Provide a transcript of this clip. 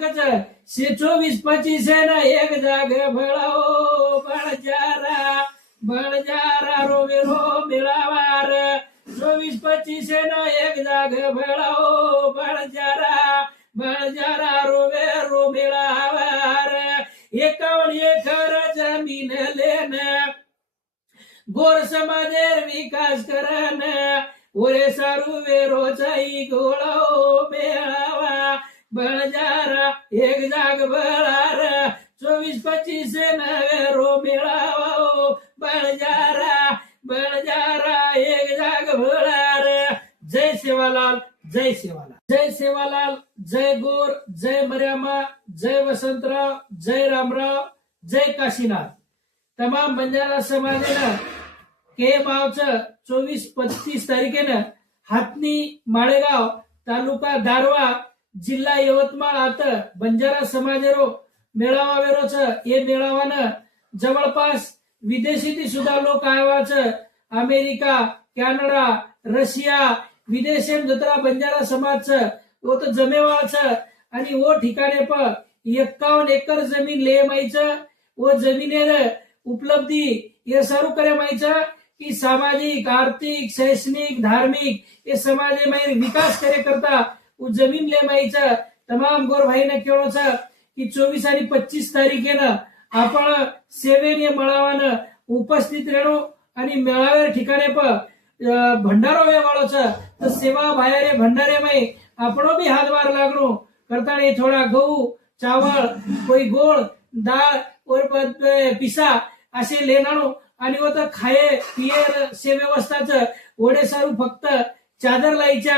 कच शे चोवीस पच्चीस है ना एक जाग भळाओ बळजारा बळजारा रोवे रो मिळावार चोवीस पच्चीस है ना एक जाग भळाओ बळजारा बळजारा रोवे रो मिळावार एकावन्न एकर जमीन लेन. गोर समाजेर विकास करन. ओरे सारू वेरो चाई गोळाओ मेळावा. बळजारा एक जाग बळारा. चोवीस पच्चीस नवेरो मेळावा. ओ बळजारा बळजारा एक जाग बळार. जय सेवालाल जय सेवालाल. जय सेवालाल जय गोर जय मर्यामा जय वसंतराव जय रामराव जय काशीनाथ. तमाम बंजारा समाजानं के मावचं चोवीस पस्तीस तारखेनं हातनी माळेगाव तालुका दारवा जिल्हा यवतमाळ आता बंजारा समाजेरो मेळावा वेरोच हे मेळावानं जवळपास विदेशीती सुद्धा लोक आवाच अमेरिका कॅनडा रशिया विदेशेम जत्रा बंजारा समाजचं व तो जमेवाळचं आणि वो ठिकाणे प एक्कावन्न एकर जमीन ले माईचं व जमिनेर उपलब्धी हे सर्व करे माईचं की सामाजिक आर्थिक शैक्षणिक धार्मिक हे समाज विकास करे करता उ जमीन ले माईचं. तमाम गोर भाईने केळोच की चोवीस आणि पच्चीस तारखेनं आपण सेवेन मळावानं उपस्थित राहणो आणि मेळाव्या ठिकाणे प अं, भंडारो वेवाळोच तर सेवा बाहेर भंडारे माई. आपण बी हातभार लागणो करताना थोडा गहू चावळ कोई गोळ डाळ और प- पिसा असे लेणारो आणि. व तर खाये पिये से व्यवस्थाच ओढे सारू फक्त चादर लायच्या